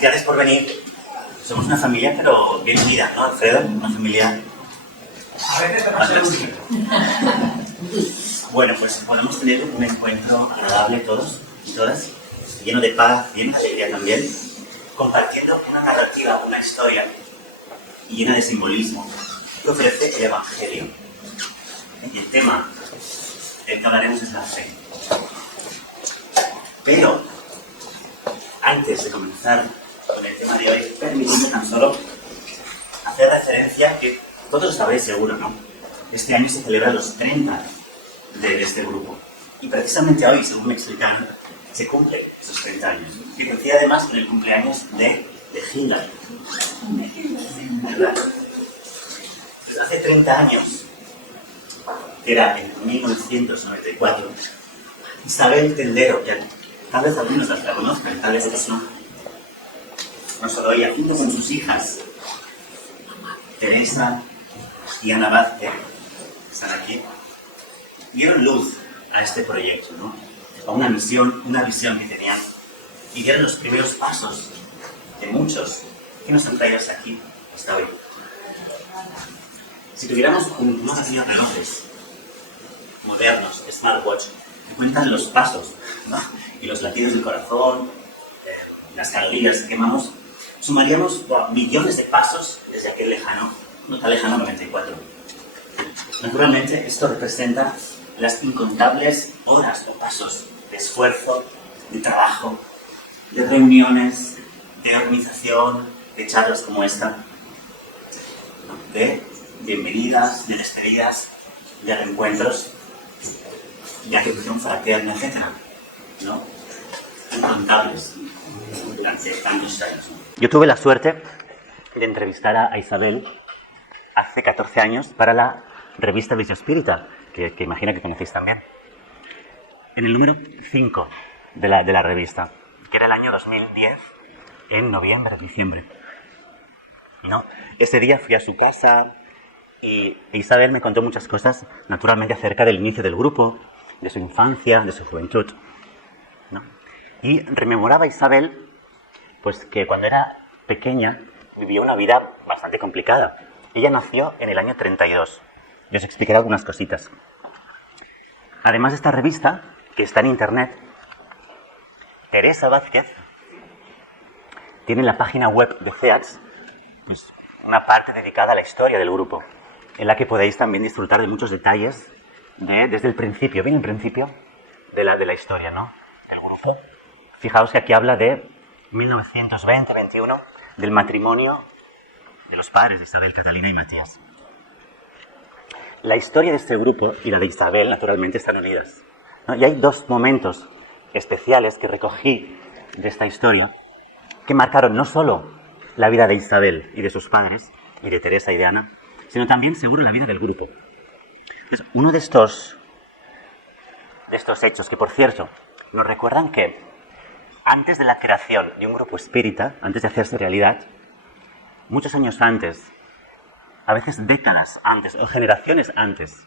Gracias por venir. Somos una familia, pero bien unida, ¿no, Alfredo? Una familia... A veces demasiado útil. Bueno, pues podemos tener un encuentro agradable todos y todas, lleno de paz, lleno de alegría también, compartiendo una narrativa, una historia llena de simbolismo que ofrece el Evangelio. Y el tema del que hablaremos es la fe. Pero, antes de comenzar con el tema de hoy, permitidme tan solo hacer referencia que todos lo sabréis seguro, ¿no? Este año se celebran los 30 de este grupo. Y precisamente hoy, según me explicaron, se cumple esos 30 años. Y coincide además con el cumpleaños de Hitler. ¿Verdad? Pues hace 30 años, que era en 1994, Isabel Tendero, que tal vez algunos la conozcan, tal vez no, nos oía junto con sus hijas, Teresa y Ana Vázquez, que están aquí, dieron luz a este proyecto, ¿no? A una misión, una visión que tenían, y dieron los primeros pasos de muchos que nos han traído hasta aquí, hasta hoy. Si tuviéramos unos pequeños relojes modernos, smartwatch, que cuentan los pasos, ¿no? Y los latidos del corazón, las calorías que quemamos, sumaríamos millones de pasos desde aquel lejano, no tan lejano 94. Naturalmente, esto representa las incontables horas o pasos de esfuerzo, de trabajo, de reuniones, de organización, de charlas como esta, de bienvenidas, de despedidas, de reencuentros, de atención fraterna, etc., ¿no? Incontables durante tantos años. Yo tuve la suerte de entrevistar a Isabel hace 14 años para la revista Visio Espírita, que imagino que conocéis también. En el número 5 de la revista, que era el año 2010, en noviembre, diciembre. ¿No? Ese día fui a su casa y Isabel me contó muchas cosas, naturalmente acerca del inicio del grupo, de su infancia, de su juventud, ¿no? Y rememoraba Isabel pues que cuando era pequeña vivió una vida bastante complicada. Ella nació en el año 32. Y os explicaré algunas cositas. Además de esta revista, que está en internet, Teresa Vázquez tiene en la página web de CEATS pues, una parte dedicada a la historia del grupo, en la que podéis también disfrutar de muchos detalles desde el principio, bien el principio de la historia, ¿no? Del grupo. Fijaos que aquí habla de 1920-21, del matrimonio de los padres de Isabel, Catalina y Matías. La historia de este grupo y la de Isabel, naturalmente, están unidas, ¿no? Y hay dos momentos especiales que recogí de esta historia que marcaron no solo la vida de Isabel y de sus padres, y de Teresa y de Ana, sino también, seguro, la vida del grupo. Entonces, uno de estos hechos, que por cierto, nos recuerdan que antes de la creación de un grupo espírita, antes de hacerse realidad, muchos años antes, a veces décadas antes o generaciones antes,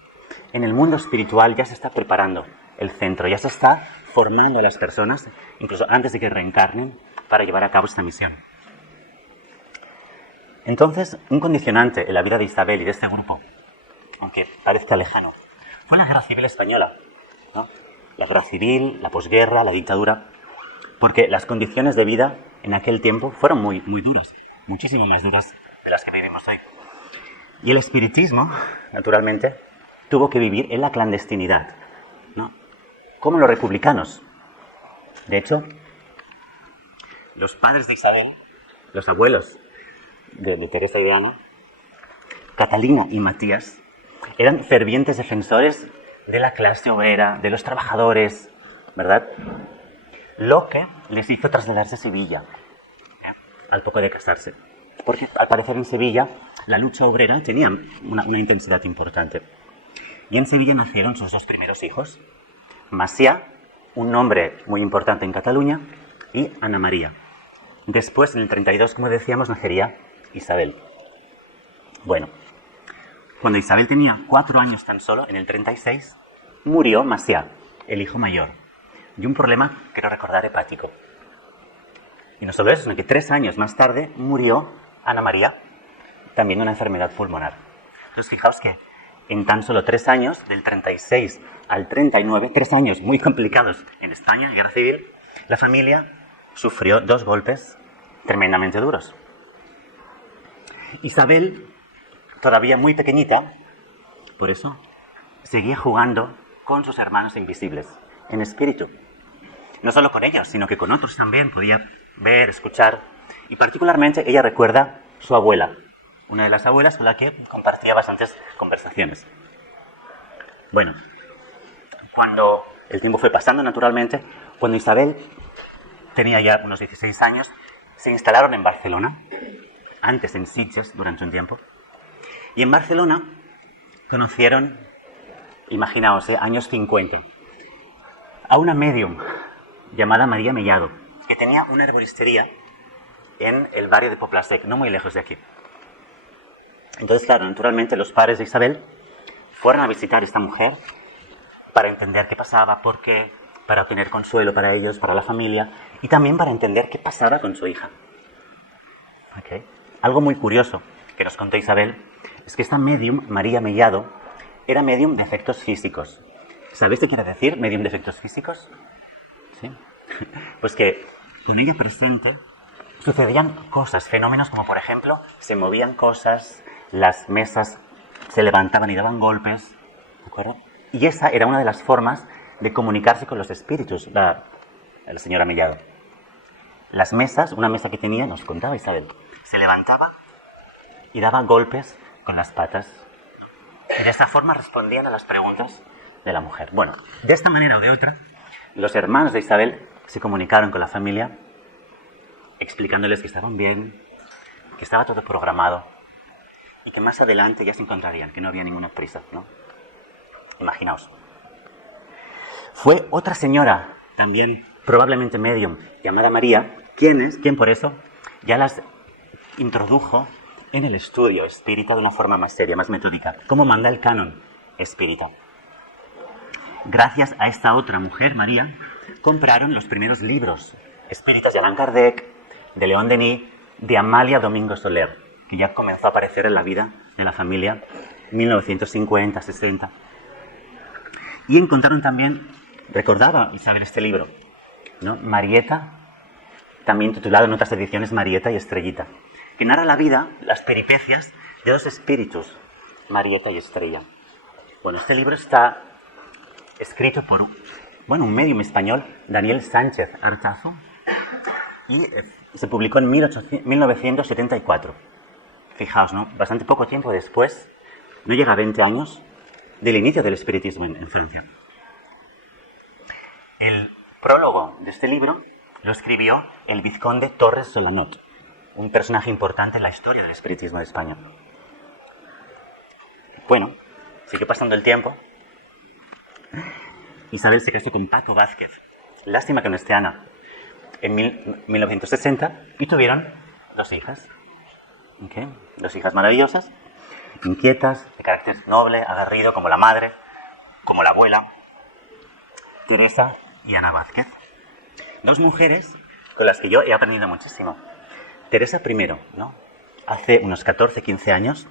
en el mundo espiritual ya se está preparando el centro, ya se está formando a las personas, incluso antes de que reencarnen, para llevar a cabo esta misión. Entonces, un condicionante en la vida de Isabel y de este grupo, aunque parezca lejano, fue la Guerra Civil Española, ¿no? La Guerra Civil, la posguerra, la dictadura, porque las condiciones de vida en aquel tiempo fueron muy, muy duras, muchísimo más duras de las que vivimos hoy. Y el espiritismo, naturalmente, tuvo que vivir en la clandestinidad, ¿no? Como los republicanos. De hecho, los padres de Isabel, los abuelos de Teresa y de Ana, Catalina y Matías, eran fervientes defensores de la clase obrera, de los trabajadores, ¿verdad? Lo que les hizo trasladarse a Sevilla, al poco de casarse. Porque, al parecer, en Sevilla la lucha obrera tenía una intensidad importante. Y en Sevilla nacieron sus dos primeros hijos, Macià, un nombre muy importante en Cataluña, y Ana María. Después, en el 32, como decíamos, nacería Isabel. Bueno, cuando Isabel tenía 4 años tan solo, en el 36, murió Macià, el hijo mayor, de un problema, quiero recordar, hepático. Y no solo eso, sino que 3 años más tarde murió Ana María, también de una enfermedad pulmonar. Entonces, fijaos que en tan solo 3 años, del 36 al 39, 3 años muy complicados en España, guerra civil, la familia sufrió 2 golpes tremendamente duros. Isabel, todavía muy pequeñita, por eso, seguía jugando con sus hermanos invisibles, en espíritu. No solo con ellos, sino que con otros también, podía ver, escuchar. Y particularmente ella recuerda su abuela, una de las abuelas con la que compartía bastantes conversaciones. Bueno, cuando el tiempo fue pasando naturalmente, cuando Isabel tenía ya unos 16 años, se instalaron en Barcelona, antes en Sitges durante un tiempo, y en Barcelona conocieron, imaginaos, años 50, a una medium llamada María Mellado, que tenía una herboristería en el barrio de Poplasec, no muy lejos de aquí. Entonces, claro, naturalmente los padres de Isabel fueron a visitar a esta mujer para entender qué pasaba, por qué, para obtener consuelo para ellos, para la familia, y también para entender qué pasaba con su hija. ¿Okay? Algo muy curioso que nos contó Isabel es que esta medium, María Mellado, era medium de efectos físicos. ¿Sabéis qué quiere decir medium de efectos físicos? ¿Sí? Pues que con ella presente sucedían cosas, fenómenos como por ejemplo, se movían cosas, las mesas se levantaban y daban golpes, ¿de acuerdo? Y esa era una de las formas de comunicarse con los espíritus, la señora Mellado. Las mesas, una mesa que tenía, nos contaba Isabel, se levantaba y daba golpes con las patas. Y de esta forma respondían a las preguntas de la mujer. Bueno, de esta manera o de otra, los hermanos de Isabel se comunicaron con la familia explicándoles que estaban bien, que estaba todo programado y que más adelante ya se encontrarían, que no había ninguna prisa, ¿no? Imaginaos. Fue otra señora, también probablemente medium, llamada María, quien por eso ya las introdujo en el estudio espírita de una forma más seria, más metódica, como manda el canon espírita. Gracias a esta otra mujer, María, compraron los primeros libros espíritas de Allan Kardec, de León Denis, de Amalia Domingo Soler, que ya comenzó a aparecer en la vida de la familia en 1950, 60. Y encontraron también, recordaba Isabel este libro, ¿no? Marieta, también titulado en otras ediciones Marieta y Estrellita, que narra la vida, las peripecias de 2 espíritus, Marieta y Estrella. Bueno, este libro está escrito por un medium español, Daniel Sánchez Artazo, y se publicó en 1974. Fijaos, ¿no? Bastante poco tiempo después, no llega a 20 años, del inicio del espiritismo en Francia. El prólogo de este libro lo escribió el vizconde Torres Solanot, un personaje importante en la historia del espiritismo de España. Bueno, sigue pasando el tiempo. Isabel se casó con Paco Vázquez. Lástima que no esté Ana. En 1960, y tuvieron 2 hijas. ¿Okay? 2 hijas maravillosas, inquietas, de carácter noble, aguerrido, como la madre, como la abuela, Teresa y Ana Vázquez. 2 mujeres con las que yo he aprendido muchísimo. Teresa primero, ¿no? Hace unos 14, 15 años,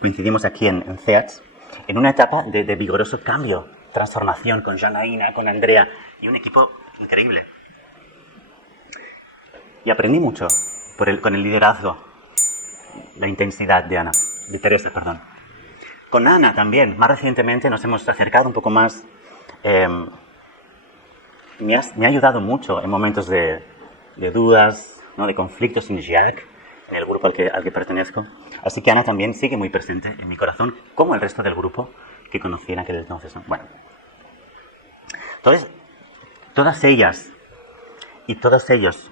coincidimos aquí en CEATS, en una etapa de vigoroso cambio, transformación con Janaína, con Andrea y un equipo increíble. Y aprendí mucho con el liderazgo, la intensidad de Teresa, perdón. Con Ana también, más recientemente nos hemos acercado un poco más. Me ha ayudado mucho en momentos de dudas, ¿no? De conflictos en Jacques, en el grupo al que pertenezco. Así que Ana también sigue muy presente en mi corazón, como el resto del grupo que conocí en aquel entonces, ¿no? Bueno. Entonces, todas ellas y todos ellos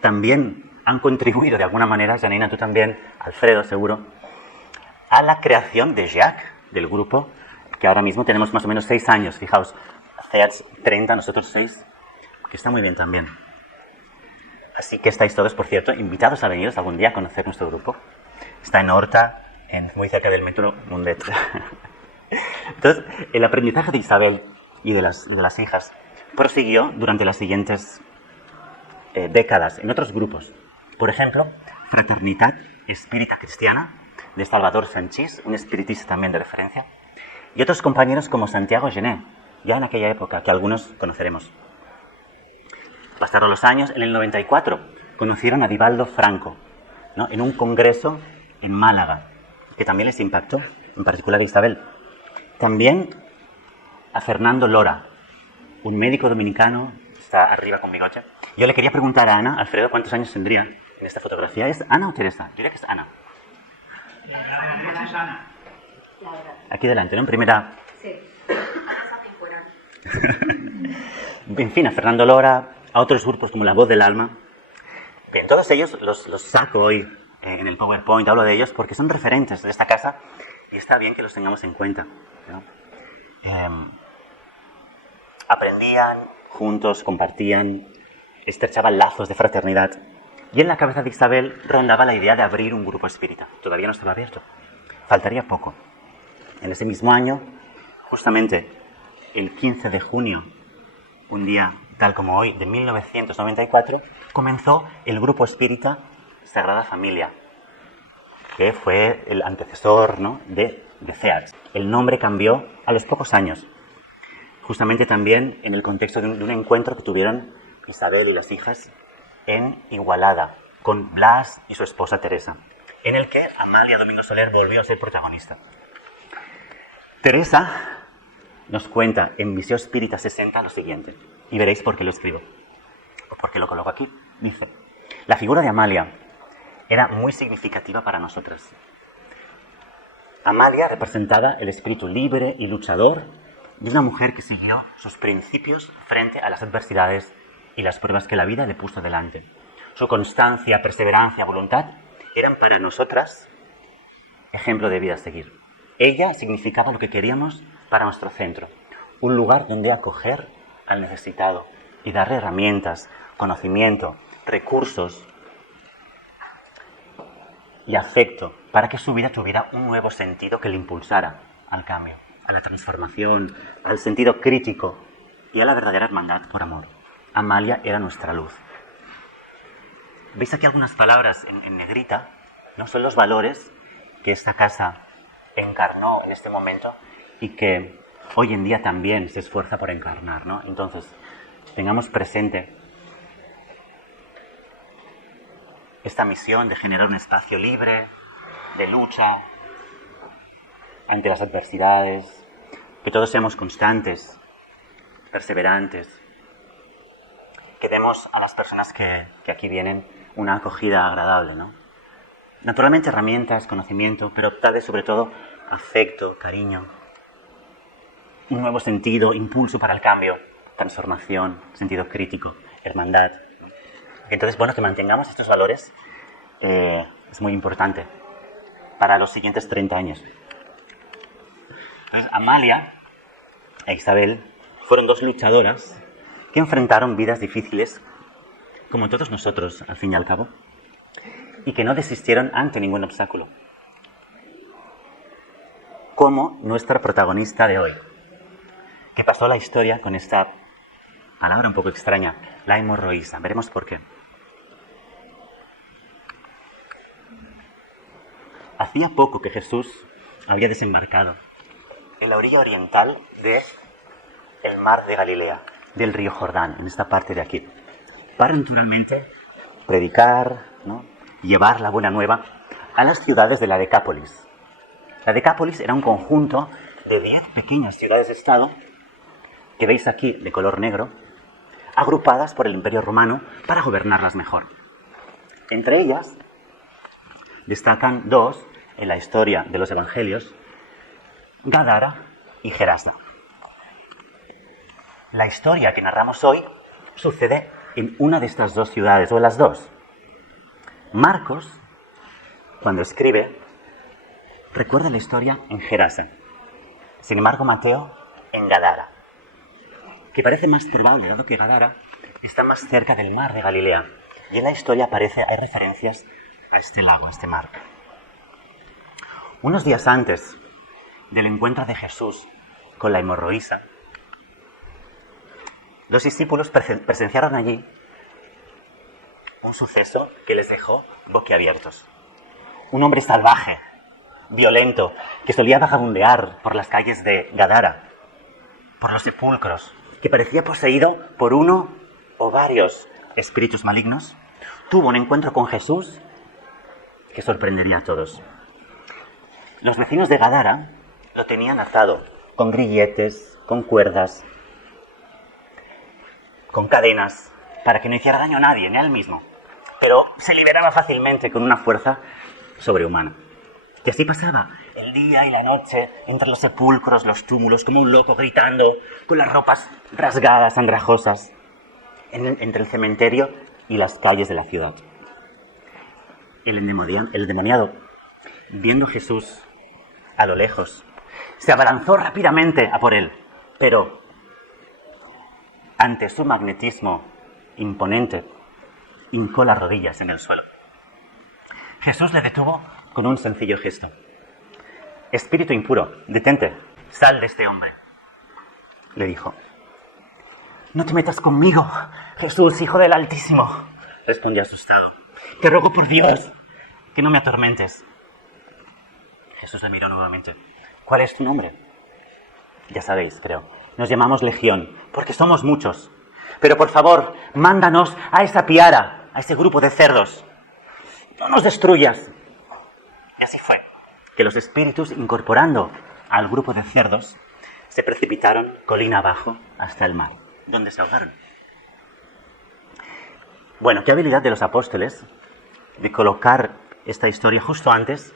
también han contribuido de alguna manera, Janina, tú también, Alfredo seguro, a la creación de Jacques, del grupo, que ahora mismo tenemos más o menos 6 años, fijaos, CEATS 30, nosotros 6, que está muy bien también. Así que estáis todos, por cierto, invitados a veniros algún día a conocer nuestro grupo. Está en Horta, muy cerca del metro Mundet. Entonces, el aprendizaje de Isabel y de las hijas prosiguió durante las siguientes décadas en otros grupos. Por ejemplo, Fraternidad Espírita Cristiana, de Salvador Sanchís, un espiritista también de referencia, y otros compañeros como Santiago Gené, ya en aquella época, que algunos conoceremos. Pasaron los años, en el 94 conocieron a Divaldo Franco, ¿no?, en un congreso en Málaga, que también les impactó, en particular a Isabel. También a Fernando Lora, un médico dominicano, está arriba con bigote. Yo le quería preguntar a Ana, Alfredo, ¿cuántos años tendría en esta fotografía? ¿Es Ana o Teresa? Yo diría que es Ana. La derecha es Ana. Aquí delante, ¿no? En primera... Sí. En fin, a Fernando Lora, a otros grupos como La Voz del Alma. Bien, todos ellos los saco hoy en el PowerPoint, hablo de ellos porque son referentes de esta casa y está bien que los tengamos en cuenta, ¿no? Aprendían juntos, compartían, estrechaban lazos de fraternidad. Y en la cabeza de Isabel rondaba la idea de abrir un grupo espírita. Todavía no estaba abierto. Faltaría poco. En ese mismo año, justamente el 15 de junio, un día tal como hoy, de 1994, comenzó el grupo espírita Sagrada Familia, que fue el antecesor, ¿no?, de CEAT. El nombre cambió a los pocos años, justamente también en el contexto de un encuentro que tuvieron Isabel y las hijas en Igualada, con Blas y su esposa Teresa, en el que Amalia Domingo Soler volvió a ser protagonista. Teresa nos cuenta en Visió Espírita 60 lo siguiente, y veréis por qué lo escribo, o por qué lo coloco aquí. Dice: la figura de Amalia era muy significativa para nosotras. Amalia representaba el espíritu libre y luchador de una mujer que siguió sus principios frente a las adversidades y las pruebas que la vida le puso delante. Su constancia, perseverancia, voluntad eran para nosotras ejemplo de vida a seguir. Ella significaba lo que queríamos para nuestro centro, un lugar donde acoger al necesitado y darle herramientas, conocimiento, recursos y afecto para que su vida tuviera un nuevo sentido que le impulsara al cambio, a la transformación, al sentido crítico y a la verdadera hermandad por amor. Amalia era nuestra luz. ¿Veis aquí algunas palabras en negrita? ¿No? Son los valores que esta casa encarnó en este momento y que hoy en día también se esfuerza por encarnar, ¿no? Entonces, tengamos presente esta misión de generar un espacio libre, de lucha ante las adversidades, que todos seamos constantes, perseverantes, que demos a las personas que aquí vienen una acogida agradable, ¿no? Naturalmente herramientas, conocimiento, pero tal vez sobre todo afecto, cariño, un nuevo sentido, impulso para el cambio, transformación, sentido crítico, hermandad, ¿no? Entonces, bueno, que mantengamos estos valores es muy importante para los siguientes 30 años. Entonces, Amalia e Isabel fueron dos luchadoras que enfrentaron vidas difíciles, como todos nosotros, al fin y al cabo, y que no desistieron ante ningún obstáculo. Como nuestra protagonista de hoy, que pasó la historia con esta palabra un poco extraña, la hemorroísa. Veremos por qué. Hacía poco que Jesús había desembarcado en la orilla oriental del mar de Galilea, del río Jordán, en esta parte de aquí, para naturalmente predicar, ¿no?, llevar la buena nueva a las ciudades de la Decápolis. La Decápolis era un conjunto de 10 pequeñas ciudades-estado que veis aquí de color negro, agrupadas por el Imperio Romano para gobernarlas mejor. Entre ellas destacan dos en la historia de los Evangelios: Gadara y Gerasa. La historia que narramos hoy sucede en una de estas dos ciudades, o en las dos. Marcos, cuando escribe, recuerda la historia en Gerasa. Sin embargo, Mateo en Gadara, que parece más probable, dado que Gadara está más cerca del mar de Galilea. Y en la historia hay referencias a este lago, a este mar. Unos días antes del encuentro de Jesús con la hemorroísa, los discípulos presenciaron allí un suceso que les dejó boquiabiertos. Un hombre salvaje, violento, que solía vagabundear por las calles de Gadara, por los sepulcros, que parecía poseído por uno o varios espíritus malignos, tuvo un encuentro con Jesús que sorprendería a todos. Los vecinos de Gadara lo tenían atado con grilletes, con cuerdas, con cadenas, para que no hiciera daño a nadie, ni a él mismo. Pero se liberaba fácilmente con una fuerza sobrehumana. Y así pasaba el día y la noche entre los sepulcros, los túmulos, como un loco gritando, con las ropas rasgadas, andrajosas, entre el cementerio y las calles de la ciudad. El endemoniado, viendo a Jesús a lo lejos, se abalanzó rápidamente a por él, pero ante su magnetismo imponente, hincó las rodillas en el suelo. Jesús le detuvo con un sencillo gesto. Espíritu impuro, detente, sal de este hombre, le dijo. No te metas conmigo, Jesús, Hijo del Altísimo, respondió asustado. Te ruego por Dios que no me atormentes. Jesús le miró nuevamente. ¿Cuál es tu nombre? Ya sabéis, creo. Nos llamamos Legión, porque somos muchos. Pero por favor, mándanos a esa piara, a ese grupo de cerdos. No nos destruyas. Y así fue, que los espíritus, incorporando al grupo de cerdos, se precipitaron colina abajo hasta el mar, donde se ahogaron. Bueno, qué habilidad de los apóstoles de colocar esta historia justo antes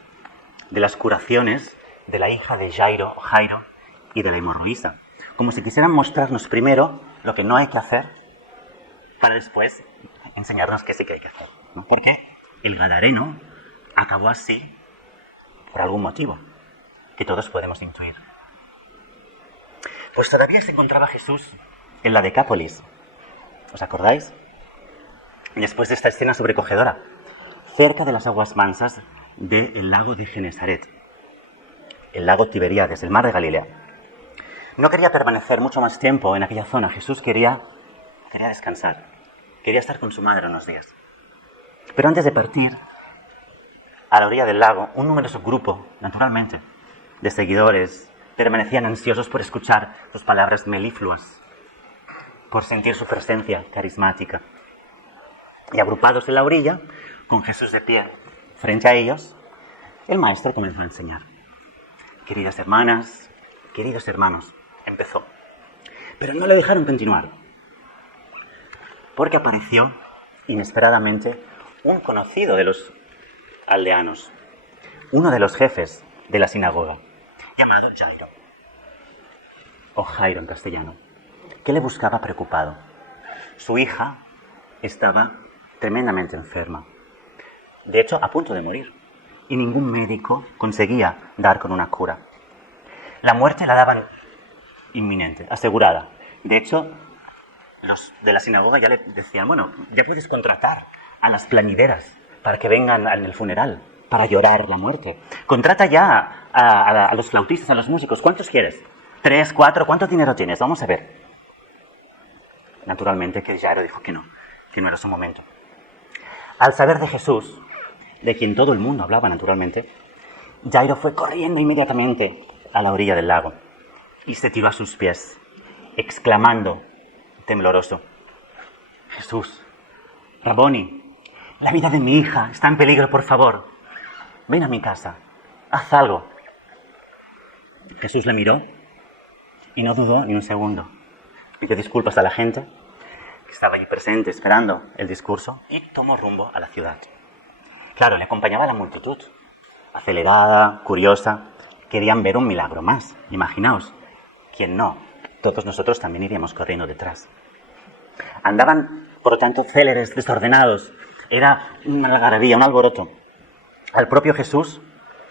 de las curaciones de la hija de Jairo y de la hemorroísa. Como si quisieran mostrarnos primero lo que no hay que hacer para después enseñarnos qué sí que hay que hacer, ¿no? Porque el gadareno acabó así por algún motivo que todos podemos intuir. Pues todavía se encontraba Jesús en la Decápolis. ¿Os acordáis? Después de esta escena sobrecogedora, cerca de las aguas mansas del lago de Genesaret, el lago Tiberíades, el mar de Galilea. No quería permanecer mucho más tiempo en aquella zona. Jesús quería descansar, quería estar con su madre unos días. Pero antes de partir, a la orilla del lago, un numeroso grupo, naturalmente, de seguidores permanecían ansiosos por escuchar sus palabras melifluas, por sentir su presencia carismática. Y agrupados en la orilla, con Jesús de pie frente a ellos, el maestro comenzó a enseñar. Queridas hermanas, queridos hermanos, empezó. Pero no le dejaron continuar, porque apareció inesperadamente un conocido de los aldeanos, uno de los jefes de la sinagoga, llamado Jairo, o Jairo en castellano, que le buscaba preocupado. Su hija estaba tremendamente enferma, de hecho a punto de morir, y ningún médico conseguía dar con una cura. La muerte la daban inminente, asegurada. De hecho, los de la sinagoga ya le decían, bueno, ya puedes contratar a las plañideras para que vengan en el funeral, para llorar la muerte. Contrata ya a los flautistas, a los músicos. ¿Cuántos quieres? 3, 4, ¿cuánto dinero tienes? Vamos a ver. Naturalmente que Jairo dijo que no era su momento. Al saber de Jesús, de quien todo el mundo hablaba naturalmente, Jairo fue corriendo inmediatamente a la orilla del lago y se tiró a sus pies, exclamando, tembloroso, Jesús, Raboni, la vida de mi hija está en peligro, por favor. Ven a mi casa, haz algo. Jesús le miró y no dudó ni un segundo. Pidió disculpas a la gente que estaba allí presente esperando el discurso y tomó rumbo a la ciudad. Claro, le acompañaba la multitud, acelerada, curiosa, querían ver un milagro más. Imaginaos, ¿quién no? Todos nosotros también iríamos corriendo detrás. Andaban, por lo tanto, céleres, desordenados. Era una algarabía, un alboroto. Al propio Jesús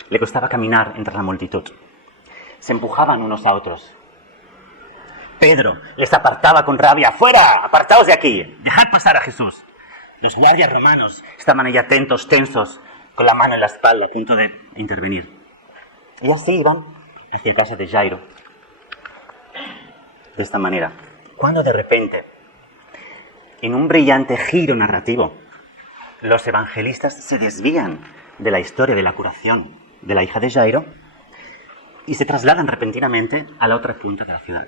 le costaba caminar entre la multitud. Se empujaban unos a otros. Pedro les apartaba con rabia. ¡Fuera! ¡Apartaos de aquí! ¡Dejad pasar a Jesús! Los guardias romanos estaban ahí atentos, tensos, con la mano en la espalda, a punto de intervenir. Y así iban hacia el caso de Jairo. De esta manera. Cuando de repente, en un brillante giro narrativo, los evangelistas se desvían de la historia de la curación de la hija de Jairo y se trasladan repentinamente a la otra punta de la ciudad.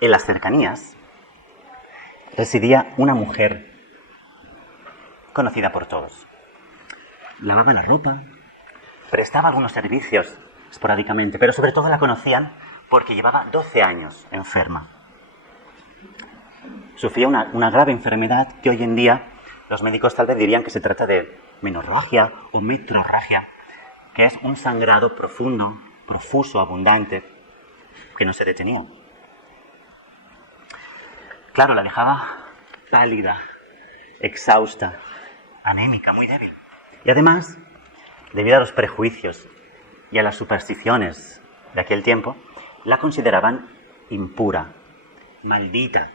En las cercanías residía una mujer conocida por todos. Lavaba la ropa, prestaba algunos servicios esporádicamente, pero sobre todo la conocían porque llevaba 12 años enferma. Sufría una grave enfermedad que hoy en día los médicos tal vez dirían que se trata de menorragia o metrorragia, que es un sangrado profundo, profuso, abundante, que no se detenía. Claro, la dejaba pálida, exhausta, anémica, muy débil. Y además, debido a los prejuicios y a las supersticiones de aquel tiempo, la consideraban impura, maldita.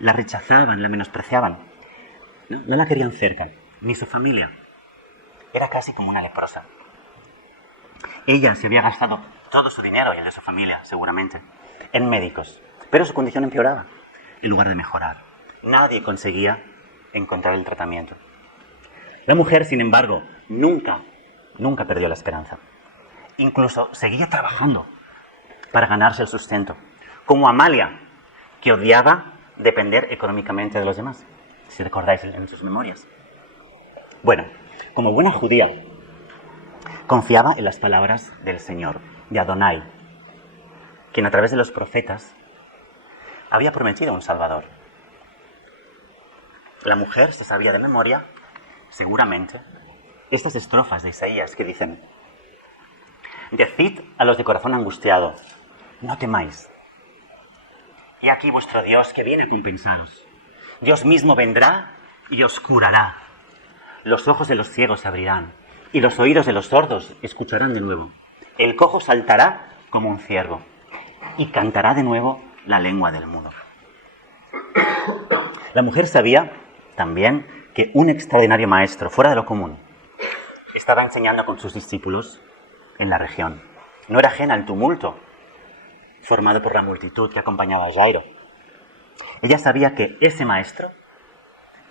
La rechazaban, la menospreciaban. No la querían cerca, ni su familia. Era casi como una leprosa. Ella se había gastado todo su dinero, y el de su familia, seguramente, en médicos. Pero su condición empeoraba, en lugar de mejorar. Nadie conseguía encontrar el tratamiento. La mujer, sin embargo, nunca perdió la esperanza. Incluso seguía trabajando para ganarse el sustento. Como Amalia, que odiaba depender económicamente de los demás, si recordáis en sus memorias. Bueno, como buena judía, confiaba en las palabras del Señor, de Adonai, quien a través de los profetas había prometido un Salvador. La mujer se sabía de memoria, seguramente, estas estrofas de Isaías que dicen: decid a los de corazón angustiado, no temáis. He aquí vuestro Dios que viene a compensaros. Dios mismo vendrá y os curará. Los ojos de los ciegos se abrirán y los oídos de los sordos escucharán de nuevo. El cojo saltará como un ciervo y cantará de nuevo la lengua del mudo. La mujer sabía también que un extraordinario maestro, fuera de lo común, estaba enseñando con sus discípulos en la región. No era ajena al tumulto formado por la multitud que acompañaba a Jairo. Ella sabía que ese maestro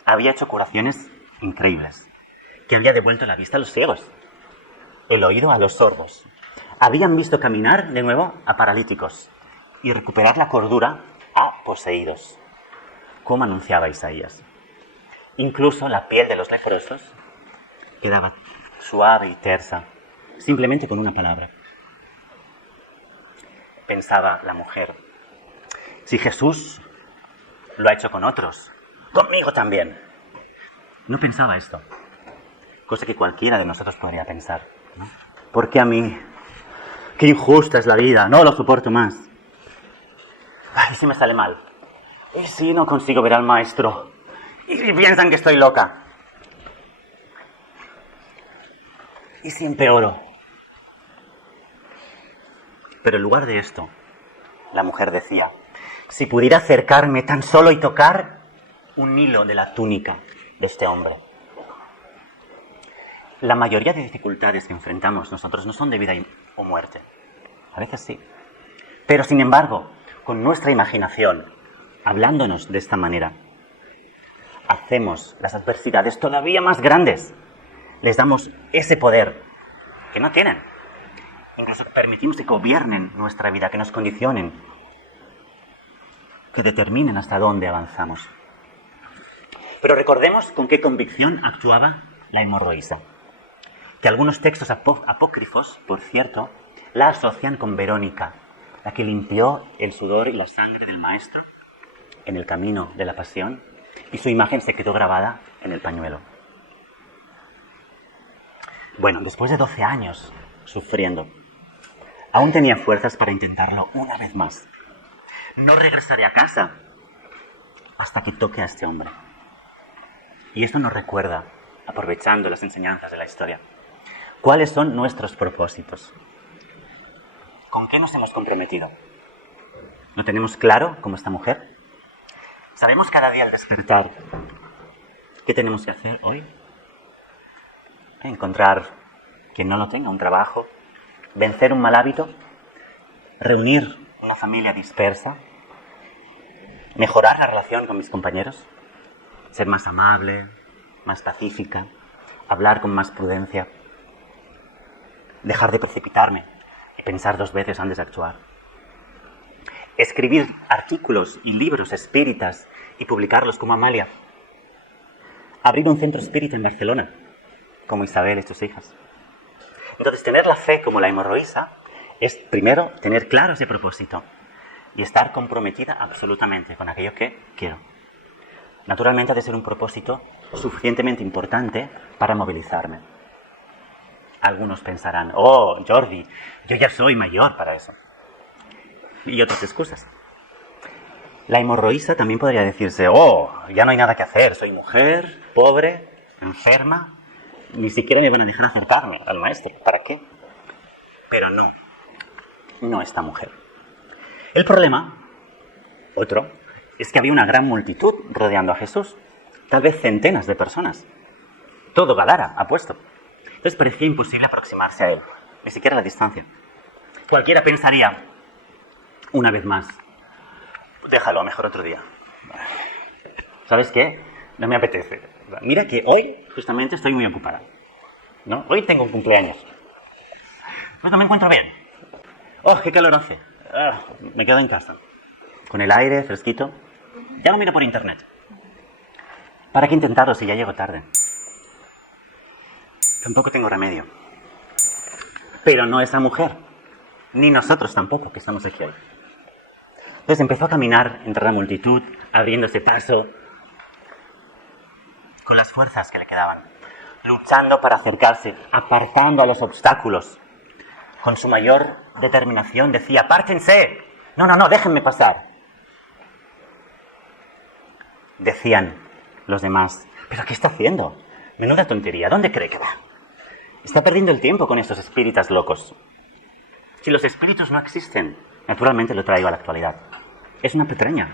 había hecho curaciones increíbles, que había devuelto la vista a los ciegos, el oído a los sordos. Habían visto caminar de nuevo a paralíticos y recuperar la cordura a poseídos, como anunciaba Isaías. Incluso la piel de los leprosos quedaba suave y tersa, simplemente con una palabra. Pensaba la mujer, si Jesús lo ha hecho con otros, conmigo también. No pensaba esto, cosa que cualquiera de nosotros podría pensar, ¿no? ¿Por qué a mí? Qué injusta es la vida, no lo soporto más. Ay, si me sale mal. ¿Y si no consigo ver al maestro? ¿Y si piensan que estoy loca? ¿Y si empeoro? Pero en lugar de esto, la mujer decía, si pudiera acercarme tan solo y tocar un hilo de la túnica de este hombre. La mayoría de dificultades que enfrentamos nosotros no son de vida o muerte. A veces sí. Pero sin embargo, con nuestra imaginación, hablándonos de esta manera, hacemos las adversidades todavía más grandes. Les damos ese poder que no tienen. Incluso permitimos que gobiernen nuestra vida, que nos condicionen, que determinen hasta dónde avanzamos. Pero recordemos con qué convicción actuaba la hemorroísa, que algunos textos apócrifos, por cierto, la asocian con Verónica, la que limpió el sudor y la sangre del maestro en el camino de la pasión, y su imagen se quedó grabada en el pañuelo. Bueno, después de 12 años sufriendo, aún tenía fuerzas para intentarlo una vez más. No regresaré a casa hasta que toque a este hombre. Y esto nos recuerda, aprovechando las enseñanzas de la historia, cuáles son nuestros propósitos. ¿Con qué nos hemos comprometido? ¿Lo tenemos claro, como esta mujer? ¿Sabemos cada día al despertar qué tenemos que hacer hoy? Encontrar quien no lo tenga, un trabajo, vencer un mal hábito, reunir una familia dispersa, mejorar la relación con mis compañeros. ser más amable, más pacífica, hablar con más prudencia, dejar de precipitarme y pensar 2 veces antes de actuar. Escribir artículos y libros espíritas y publicarlos como Amalia. Abrir un centro espírita en Barcelona, como Isabel y sus hijas. Entonces, tener la fe como la hemorroísa es, primero, tener claro ese propósito y estar comprometida absolutamente con aquello que quiero. Naturalmente, ha de ser un propósito suficientemente importante para movilizarme. Algunos pensarán, oh, Jordi, yo ya soy mayor para eso. Y otras excusas. La hemorroísa también podría decirse, oh, ya no hay nada que hacer, soy mujer, pobre, enferma, ni siquiera me van a dejar acercarme al maestro. ¿Para qué? Pero no esta mujer. El problema, otro, es que había una gran multitud rodeando a Jesús, tal vez centenas de personas. Todo Gadara, apuesto. Entonces parecía imposible aproximarse a él, ni siquiera a la distancia. Cualquiera pensaría, una vez más, déjalo, mejor otro día. ¿Sabes qué? No me apetece. Mira que hoy, justamente, estoy muy ocupada, ¿no? Hoy tengo un cumpleaños. Pues no me encuentro bien. ¡Oh, qué calor hace! Me quedo en casa. Con el aire fresquito. Ya lo miro por internet. ¿Para qué intentarlo si ya llego tarde? Tampoco tengo remedio. Pero no esa mujer. Ni nosotros tampoco, que estamos aquí hoy. Entonces empezó a caminar entre la multitud, abriéndose paso, con las fuerzas que le quedaban, luchando para acercarse, apartando a los obstáculos. Con su mayor determinación decía, ¡apártense! No, déjenme pasar. Decían los demás, ¿pero qué está haciendo? Menuda tontería, ¿dónde cree que va? Está perdiendo el tiempo con estos espíritas locos. Si los espíritus no existen, naturalmente lo traigo a la actualidad. Es una petraña.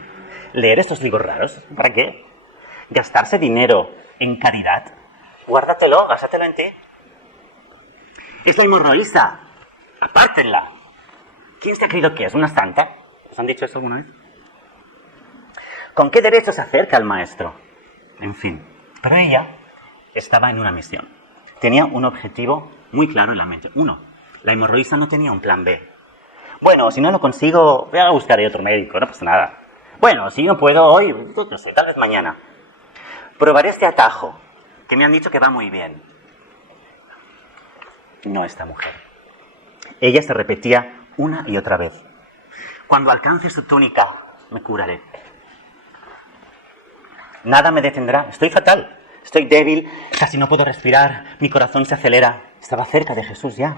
Leer estos libros raros, ¿para qué? Gastarse dinero en caridad. Guárdatelo, gástatelo en ti. Es la hemorroísta. Apártenla. ¿Quién se ha creído que es? ¿Una santa? ¿Os han dicho eso alguna vez? ¿Con qué derecho se acerca al maestro? En fin. Pero ella estaba en una misión. Tenía un objetivo muy claro en la mente. Uno, la hemorroísta no tenía un plan B. Bueno, si no lo consigo, voy a buscar otro médico, no pasa nada. Bueno, si no puedo hoy, no sé, tal vez mañana. Probaré este atajo, que me han dicho que va muy bien. No esta mujer. Ella se repetía una y otra vez. Cuando alcance su túnica, me curaré. Nada me detendrá, estoy fatal, estoy débil, casi no puedo respirar, mi corazón se acelera. Estaba cerca de Jesús ya.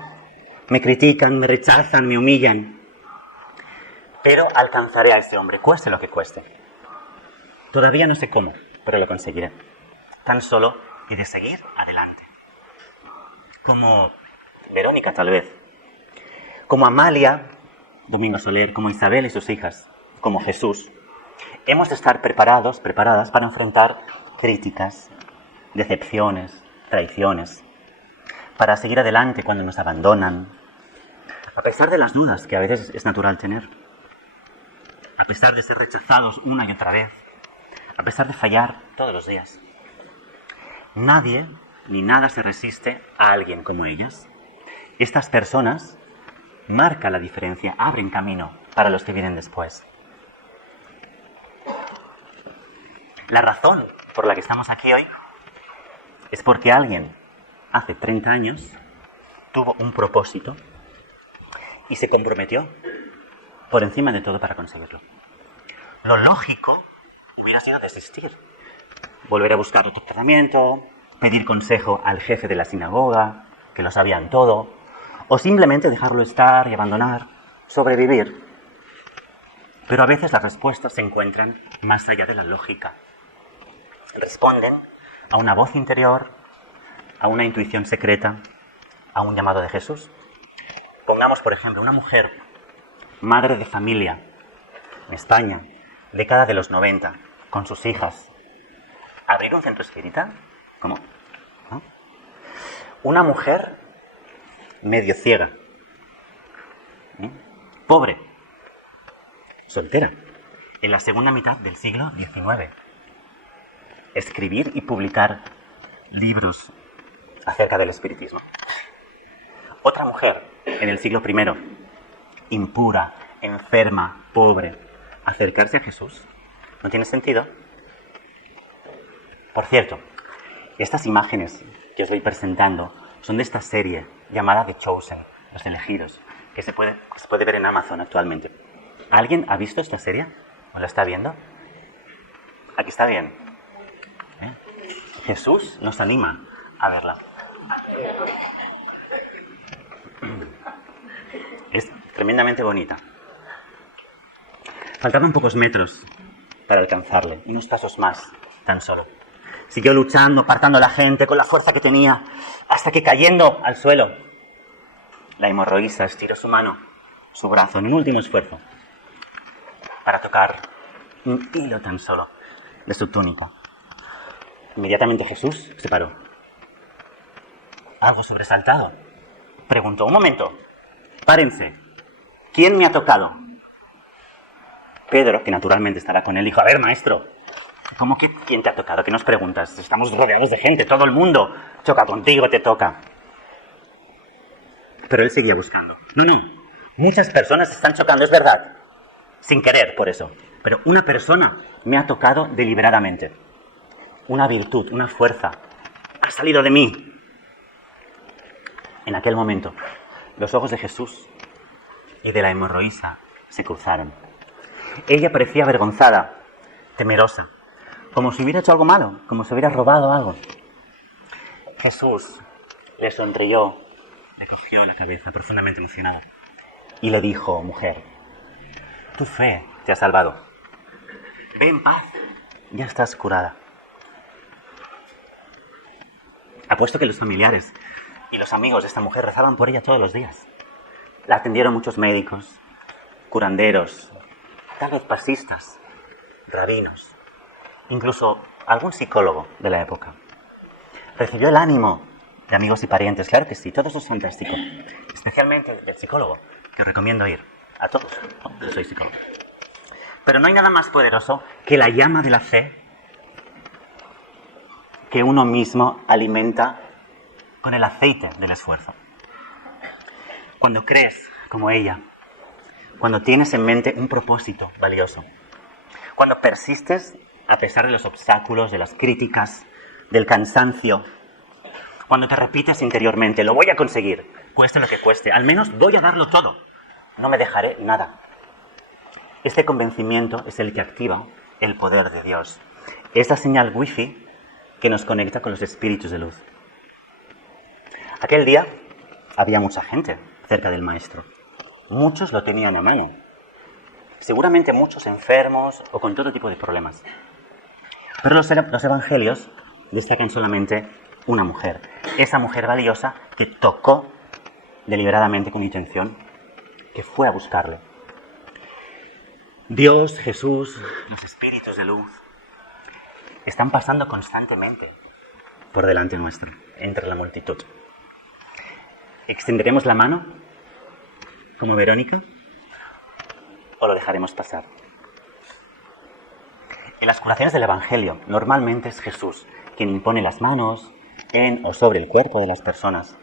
Me critican, me rechazan, me humillan. Pero alcanzaré a ese hombre, cueste lo que cueste. Todavía no sé cómo, pero lo conseguiré. Tan solo he de seguir adelante. Como Verónica, tal vez. Como Amalia, Domingo Soler, como Isabel y sus hijas, como Jesús. Hemos de estar preparadas para enfrentar críticas, decepciones, traiciones, para seguir adelante cuando nos abandonan, a pesar de las dudas que a veces es natural tener, a pesar de ser rechazados una y otra vez, a pesar de fallar todos los días. Nadie ni nada se resiste a alguien como ellas. Estas personas marcan la diferencia, abren camino para los que vienen después. La razón por la que estamos aquí hoy es porque alguien hace 30 años tuvo un propósito y se comprometió por encima de todo para conseguirlo. Lo lógico hubiera sido desistir, volver a buscar otro tratamiento, pedir consejo al jefe de la sinagoga, que lo sabían todo, o simplemente dejarlo estar y abandonar, sobrevivir. Pero a veces las respuestas se encuentran más allá de la lógica. Responden a una voz interior, a una intuición secreta, a un llamado de Jesús. Pongamos, por ejemplo, una mujer, madre de familia, en España, década de los 90, con sus hijas. ¿Abrir un centro espírita? ¿Cómo? ¿No? Una mujer medio ciega, pobre, soltera, en la segunda mitad del siglo XIX. escribir y publicar libros acerca del espiritismo. Otra mujer en el siglo I, impura, enferma, pobre, acercarse a Jesús, ¿no tiene sentido? Por cierto, estas imágenes que os voy presentando son de esta serie llamada The Chosen, Los Elegidos, que se puede ver en Amazon actualmente. ¿Alguien ha visto esta serie? ¿O la está viendo? Aquí está bien. Jesús nos anima a verla. Es tremendamente bonita. Faltaban pocos metros para alcanzarle, unos pasos más, tan solo. Siguió luchando, apartando a la gente con la fuerza que tenía, hasta que cayendo al suelo, la hemorroísa estiró su mano, su brazo, en un último esfuerzo, para tocar un hilo tan solo de su túnica. Inmediatamente Jesús se paró. Algo sobresaltado, preguntó: un momento, párense, ¿quién me ha tocado? Pedro, que naturalmente estaba con él, dijo: a ver, maestro, ¿cómo que quién te ha tocado? ¿Qué nos preguntas? Estamos rodeados de gente, todo el mundo choca contigo, te toca. Pero él seguía buscando. No, muchas personas están chocando, es verdad, sin querer por eso. Pero una persona me ha tocado deliberadamente. Una virtud, una fuerza, ha salido de mí. En aquel momento, los ojos de Jesús y de la hemorroísa se cruzaron. Ella parecía avergonzada, temerosa, como si hubiera hecho algo malo, como si hubiera robado algo. Jesús le sonrió, le cogió la cabeza, profundamente emocionado, y le dijo: mujer, tu fe te ha salvado. Ve en paz, ya estás curada. Apuesto que los familiares y los amigos de esta mujer rezaban por ella todos los días. La atendieron muchos médicos, curanderos, tal vez pasistas, rabinos, incluso algún psicólogo de la época. Recibió el ánimo de amigos y parientes, claro que sí, todo eso es fantástico. Especialmente del psicólogo, que recomiendo ir a todos. Yo soy psicólogo. Pero no hay nada más poderoso que la llama de la fe que uno mismo alimenta con el aceite del esfuerzo. Cuando crees como ella, cuando tienes en mente un propósito valioso, cuando persistes a pesar de los obstáculos, de las críticas, del cansancio, cuando te repites interiormente: lo voy a conseguir, cueste lo que cueste, al menos voy a darlo todo, no me dejaré nada. Este convencimiento es el que activa el poder de Dios. Esta señal wifi que nos conecta con los espíritus de luz. Aquel día había mucha gente cerca del maestro. Muchos lo tenían a mano. Seguramente muchos enfermos o con todo tipo de problemas. Pero los evangelios destacan solamente una mujer. Esa mujer valiosa que tocó deliberadamente con intención, que fue a buscarlo. Dios, Jesús, los espíritus de luz están pasando constantemente por delante nuestra, entre la multitud. ¿Extenderemos la mano como Verónica o lo dejaremos pasar? En las curaciones del Evangelio normalmente es Jesús quien impone las manos en o sobre el cuerpo de las personas.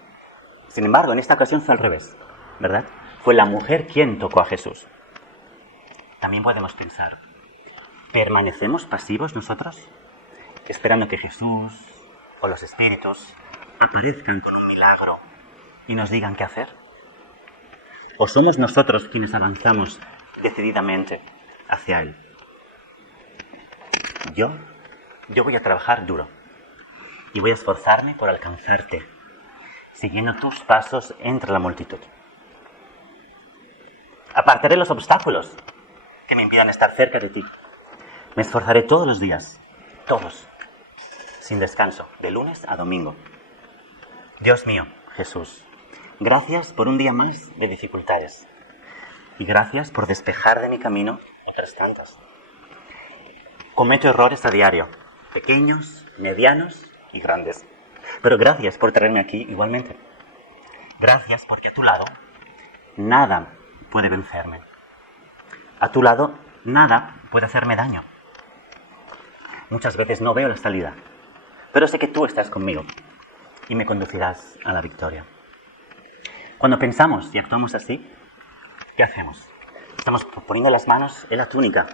Sin embargo, en esta ocasión fue al revés, ¿verdad? Fue la mujer quien tocó a Jesús. También podemos pensar: ¿permanecemos pasivos nosotros, esperando que Jesús o los espíritus aparezcan con un milagro y nos digan qué hacer? ¿O somos nosotros quienes avanzamos decididamente hacia Él? Yo voy a trabajar duro y voy a esforzarme por alcanzarte, siguiendo tus pasos entre la multitud. Apartaré los obstáculos que me impidan estar cerca de ti. Me esforzaré todos los días, todos, sin descanso, de lunes a domingo. Dios mío, Jesús, gracias por un día más de dificultades. Y gracias por despejar de mi camino otras tantas. Cometo errores a diario, pequeños, medianos y grandes. Pero gracias por traerme aquí igualmente. Gracias porque a tu lado nada puede vencerme. A tu lado nada puede hacerme daño. Muchas veces no veo la salida, pero sé que tú estás conmigo y me conducirás a la victoria. Cuando pensamos y actuamos así, ¿qué hacemos? Estamos poniendo las manos en la túnica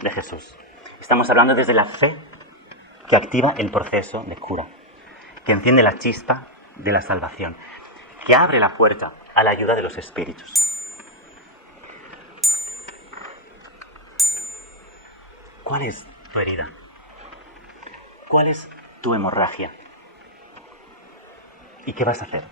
de Jesús. Estamos hablando desde la fe que activa el proceso de cura, que enciende la chispa de la salvación, que abre la puerta a la ayuda de los espíritus. ¿Cuál es tu herida? ¿Cuál es tu hemorragia? ¿Y qué vas a hacer?